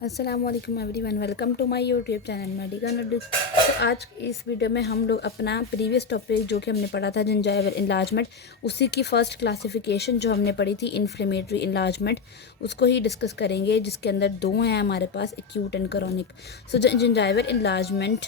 अस्सलाम वालेकुम everyone, welcome to my YouTube channel medical notice. तो आज इस वीडियो में हम लोग अपना प्रीवियस टॉपिक जो कि हमने पढ़ा था जिंजाइवल इनलार्जमेंट, उसी की फ़र्स्ट क्लासिफिकेशन जो हमने पढ़ी थी इन्फ्लेमेटरी इनलार्जमेंट, उसको ही डिस्कस करेंगे, जिसके अंदर दो हैं हमारे पास, acute and chronic. So gingival enlargement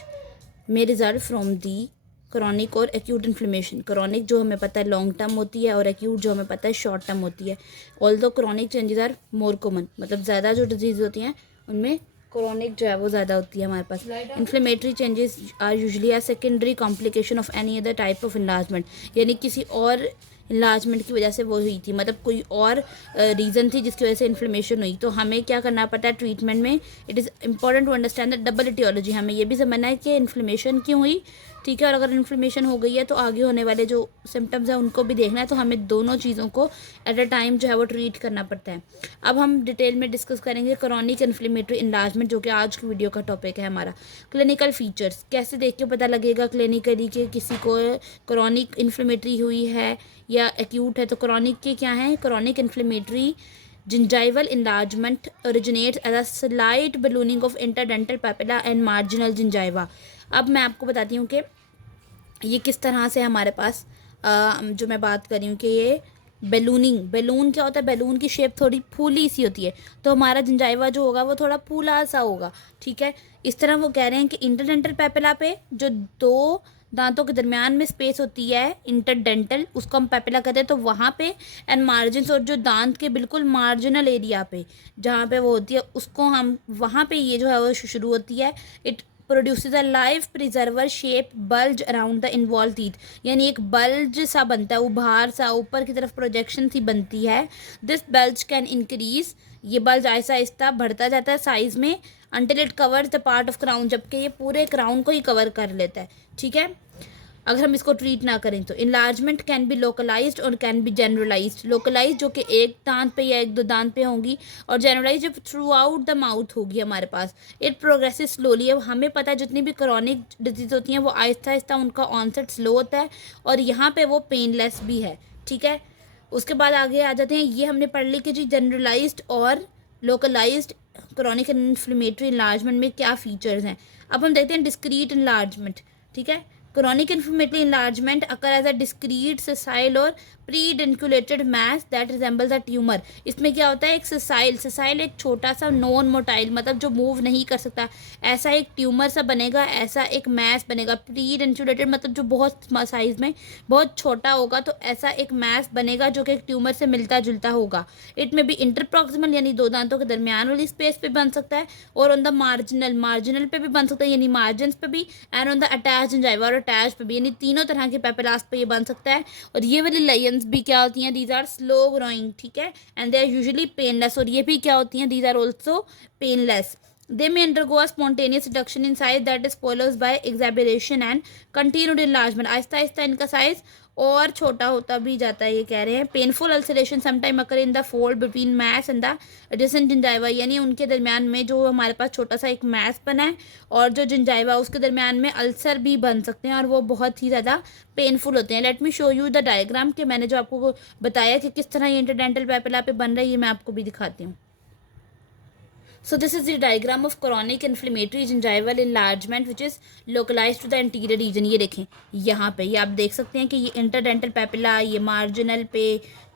में रिजल्ट फ्रॉम दी क्रॉनिक और एक्यूट इन्फ्लेमेशन। क्रॉनिक जो हमें पता है लॉन्ग टर्म होती है और एक्यूट जो हमें पता है शॉर्ट टर्म होती है। Although chronic changes are more common, मतलब ज़्यादा जो डिजीज़ होती हैं उनमें क्रॉनिक जो है वो ज़्यादा होती है हमारे पास। Inflammatory changes are usually a secondary complication of any other type of enlargement, यानी किसी और इनलार्जमेंट की वजह से वो हुई थी, मतलब कोई और रीज़न थी जिसकी वजह से इन्फ्लेमेशन हुई। तो हमें क्या करना पड़ता है ट्रीटमेंट में, it is important to understand the double etiology. हमें ये भी समझना है कि इन्फ्लेमेशन क्यों हुई, ठीक है, और अगर इन्फ्लेमेशन हो गई है तो आगे होने वाले जो सिम्टम्स हैं उनको भी देखना है। तो हमें दोनों चीज़ों को एट अ टाइम जो है वो ट्रीट करना पड़ता है। अब हम डिटेल में डिस्कस करेंगे क्रॉनिक इन्फ्लेमेटरी इनलार्जमेंट, जो कि आज की वीडियो का टॉपिक है हमारा। क्लिनिकल फीचर्स, कैसे देख के पता लगेगा क्लिनिकली कि किसी को क्रॉनिक इन्फ्लेमेटरी हुई है या एक्यूट है। तो क्रॉनिक के क्या हैं? Chronic inflammatory gingival enlargement originates as a slight ballooning of interdental papilla and marginal gingiva। अब मैं आपको बताती हूँ कि ये किस तरह से हमारे पास जो मैं बात कर रही हूँ कि ये बैलून क्या होता है? बैलून की शेप थोड़ी फूली सी होती है, तो हमारा जिंजाइवा जो होगा वो थोड़ा फूला सा होगा, ठीक है। इस तरह वो कह रहे हैं कि इंटरडेंटल पेपिला पे जो दो दांतों के दरमियान में स्पेस होती है इंटरडेंटल, उसको हम पेपिला कहते हैं, तो वहाँ पे एंड मार्जिन, और जो दांत के बिल्कुल मार्जिनल एरिया पे जहाँ पे वो होती है उसको हम, वहाँ पे ये जो है वो शुरू होती है। It produces a life preserver shape bulge around the involve teeth, यानी एक बल्ज सा बनता है, उभार सा ऊपर की तरफ प्रोजेक्शन सी बनती है। दिस बल्ज कैन इंक्रीज, ये बल्ज आहिस्ता आहिस्ता बढ़ता जाता है साइज में, until it covers the part of crown, जबकि ये पूरे क्राउन को ही कवर कर लेता है, ठीक है, अगर हम इसको ट्रीट ना करें तो। इनलार्जमेंट कैन बी लोकलाइज्ड और कैन बी जनरलाइज्ड। लोकलाइज जो कि एक दांत पे या एक दो दांत पे होंगी, और जनरलाइज जो थ्रू आउट द माउथ होगी हमारे पास। It progressive slowly. अब हमें पता है जितनी भी क्रॉनिक डिजीज होती हैं वो आहिस्ता आहिस्ता उनका ऑनसेट स्लो होता है, और यहाँ पे वो पेनलेस भी है, ठीक है। उसके बाद आगे आ जाते हैं, ये हमने पढ़ ली कि जी जनरलाइज्ड और लोकलाइज्ड क्रॉनिक इन्फ्लेमेटरी इनलार्जमेंट में क्या फीचर्स हैं। अब हम देखते हैं डिस्क्रीट इनलार्जमेंट, ठीक है। Chronic inflammatory enlargement occur as a discrete sessile or pre-denticulated mass that resembles a tumor। इसमें क्या होता है? एक ससाइल एक छोटा सा नॉन मोटाइल, मतलब जो मूव नहीं कर सकता, ऐसा एक ट्यूमर सा बनेगा, ऐसा एक मैस बनेगा। प्री डेंचुलेटेड मतलब जो बहुत साइज में बहुत छोटा होगा, तो ऐसा एक मैस बनेगा जो कि एक ट्यूमर से मिलता जुलता होगा। इट में भी इंटरप्रॉक्सिमल, यानी दो दांतों के दरमियान वाली स्पेस पे बन सकता है, और ऑन द मार्जिनल पे भी बन सकता है, यानी मार्जिन पे भी, and on the attach gingiva और अटैच पे भी, यानी तीनों तरह के पेपिलास पे ये बन सकता है। और ये वाली लाइंस भी क्या होती हैं? दीज आर स्लो ग्रोइंग, ठीक है, and they are usually painless. और ये भी क्या होती हैं? These are also painless. They may undergo a spontaneous reduction in size that is followed by exacerbation and continued enlargement। Aahista Aahista इनका साइज और छोटा होता भी जाता है, ये कह रहे हैं। Painful ulceration sometime occur in the fold between mass and the adjacent gingiva, यानी उनके दरमियान में जो हमारे पास छोटा सा एक मैस बना है और जो जिंजाइवा उसके दरमियान में अल्सर भी बन सकते हैं, और वो बहुत ही ज़्यादा पेनफुल होते हैं। Late me show you the diagram कि मैंने जो आपको बताया कि किस तरह ये इंटरडेंटल पेपिला पे बन रहा है, ये मैं आपको भी दिखाती हूँ। So this is the diagram of chronic inflammatory gingival enlargement which is localized to the anterior region। ये देखें यहाँ पे, ये आप देख सकते हैं कि ये इंटरडेंटल पेपिला, ये मार्जिनल पे,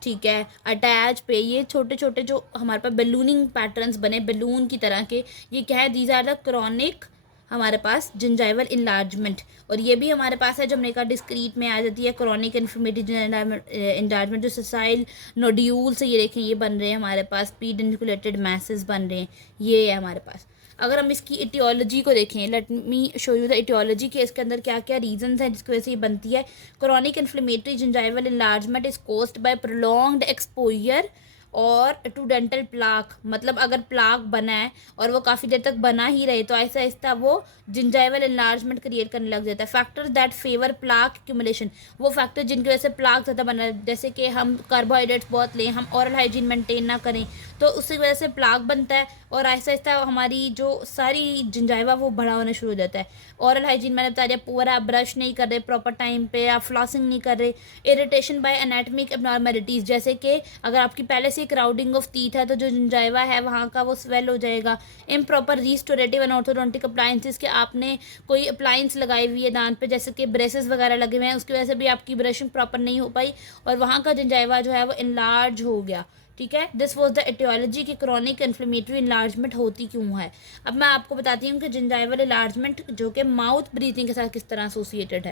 ठीक है, अटैच पे ये छोटे छोटे जो हमारे पास बलूनिंग पैटर्न्स बने बैलून की तरह के, ये क्या है? दीज आर द क्रॉनिक हमारे पास जिंजाइवल इनलार्जमेंट। और ये भी हमारे पास है जो हमने कहा डिस्क्रीट में आ जाती है क्रॉनिक इन्फ्लेमेटरी इनलार्जमेंट, जो ससाइल नोड्यूल से, ये देखें ये बन रहे हैं हमारे पास, पीडेंटिकुलेटेड मैसेस बन रहे हैं, ये है हमारे पास। अगर हम इसकी इटियोलॉजी को देखें, let me show you the etiology के इसके अंदर क्या क्या रीजंस हैं जिसकी वजह से ये बनती है। Chronic inflammatory gingival enlargement is caused by prolonged exposure और टू डेंटल प्लाक, मतलब अगर प्लाक बना है और वो काफ़ी देर तक बना ही रहे तो ऐसा आहिस्ता वो जिंजाइवल इनलार्जमेंट क्रिएट करने लग जाता है। Factors that favour plaque accumulation, वो फैक्टर जिनकी वजह से प्लाक ज़्यादा बना है, जैसे कि हम कार्बोहाइड्रेट्स बहुत लें, हम ऑरल हाइजीन मेंटेन ना करें, तो उसकी वजह से प्लाक बनता है और आहिस्ता आहिस्ता हमारी जो सारी जिंजाइवा वो बड़ा होना शुरू हो जाता है। ओरल हाइजीन मैंने बता दिया, पूरा आप ब्रश नहीं कर रहे प्रॉपर टाइम पे, आप फ्लॉसिंग नहीं कर रहे। इरिटेशन बाय एनाटमिक एबनॉर्मलिटीज़, जैसे कि अगर आपकी पहले से क्राउडिंग ऑफ टीथ है तो जो जिंजाइवा है वहाँ का वो स्वेल हो जाएगा। Improper restorative and orthodontic appliances के आपने कोई अप्लाइंस लगाई हुई है दांत पे, जैसे कि ब्रेसेस वगैरह लगे हुए हैं, उसकी वजह से भी आपकी ब्रशिंग प्रॉपर नहीं हो पाई और वहाँ का जिंजाइवा जो है वो इनलार्ज हो गया। ठीक है, दिस वॉज द एटियोलॉजी की क्रॉनिक इन्फ्लेमेटरी इनलार्जमेंट होती क्यों है। अब मैं आपको बताती हूँ कि जिंजाइवल इनलार्जमेंट जो कि माउथ ब्रीथिंग के साथ किस तरह एसोसिएटेड है।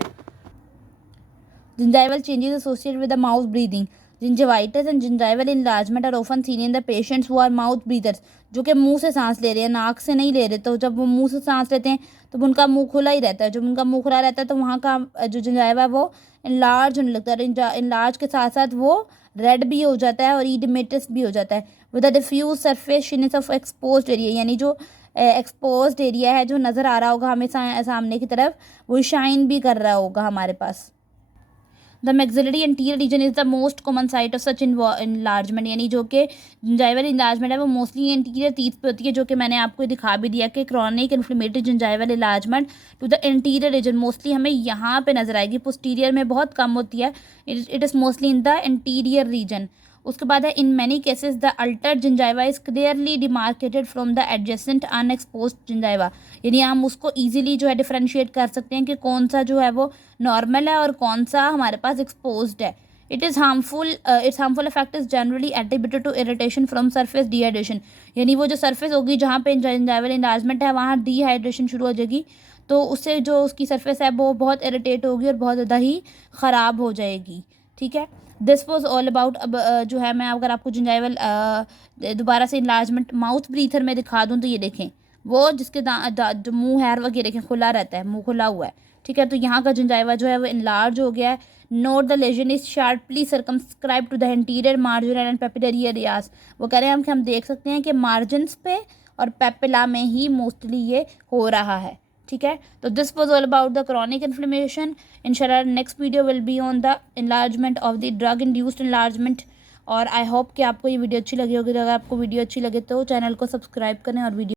Gingival changes associated with the mouth breathing. Gingivitis and gingival enlargement are often seen in the patients who are mouth breathers, जो कि मुंह से सांस ले रहे हैं, नाक से नहीं ले रहे। तो जब वो मुंह से सांस लेते हैं तो उनका मुंह खुला ही रहता है। जब उनका मुंह खुला रहता है तो वहाँ का जो जिंजाइवा है वो इनलार्ज होने लगता है। इनलार्ज के साथ साथ वो रेड भी हो जाता है और ईडिमेटस भी हो जाता है। With the diffuse surface shininess of exposed area, यानी जो एक्सपोज्ड एरिया है जो नज़र आ रहा होगा हमें सामने की तरफ, वो शाइन भी कर रहा होगा हमारे पास। The maxillary anterior region is the most common site of such enlargement, यानी जो कि जिंजाइवल इनलार्जमेंट है वो मोस्टली एंटीरियर टीथ पे होती है, जो कि मैंने आपको दिखा भी दिया कि chronic inflammatory gingival enlargement to the interior region mostly हमें यहाँ पे नजर आएगी, पोस्टीरियर में बहुत कम होती है। It is mostly in the interior region. उसके बाद है in many cases the altered gingiva is clearly demarcated from the adjacent unexposed gingiva, यानी हम उसको इजीली जो है डिफरेंशिएट कर सकते हैं कि कौन सा जो है वो नॉर्मल है और कौन सा हमारे पास एक्सपोज्ड है। Its harmful effect is generally attributed to irritation from surface dehydration, यानी वो जो सरफेस होगी जहाँ पे जिंजाइवल इनलार्जमेंट है वहाँ डिहाइड्रेशन शुरू हो जाएगी, तो उससे जो उसकी सरफेस है वो बहुत इरिटेट होगी और बहुत ज़्यादा ही ख़राब हो जाएगी। ठीक है, दिस वॉज ऑल अबाउट। अब जो है मैं अगर आपको जिंजाइवल दोबारा से इनलार्जमेंट माउथ ब्रीथर में दिखा दूँ तो ये देखें, वो जिसके जो मुंह है वो ये देखें खुला रहता है, मुंह खुला हुआ है। ठीक है, तो यहाँ का जिंजाइवा जो है वो इनलार्ज हो गया है। Note the lesion is sharply circumscribe to the interior margin and papillary areas, वो कह रहे हैं कि हम देख सकते हैं कि मार्जिन्स पे और पेपिला में ही मोस्टली ये हो रहा है। ठीक है, तो this was all about the chronic inflammation. इंशाल्लाह next video will be on the enlargement of the drug induced enlargement. और आई होप कि आपको ये वीडियो अच्छी लगी होगी। अगर आपको वीडियो अच्छी लगे तो चैनल को सब्सक्राइब करें और वीडियो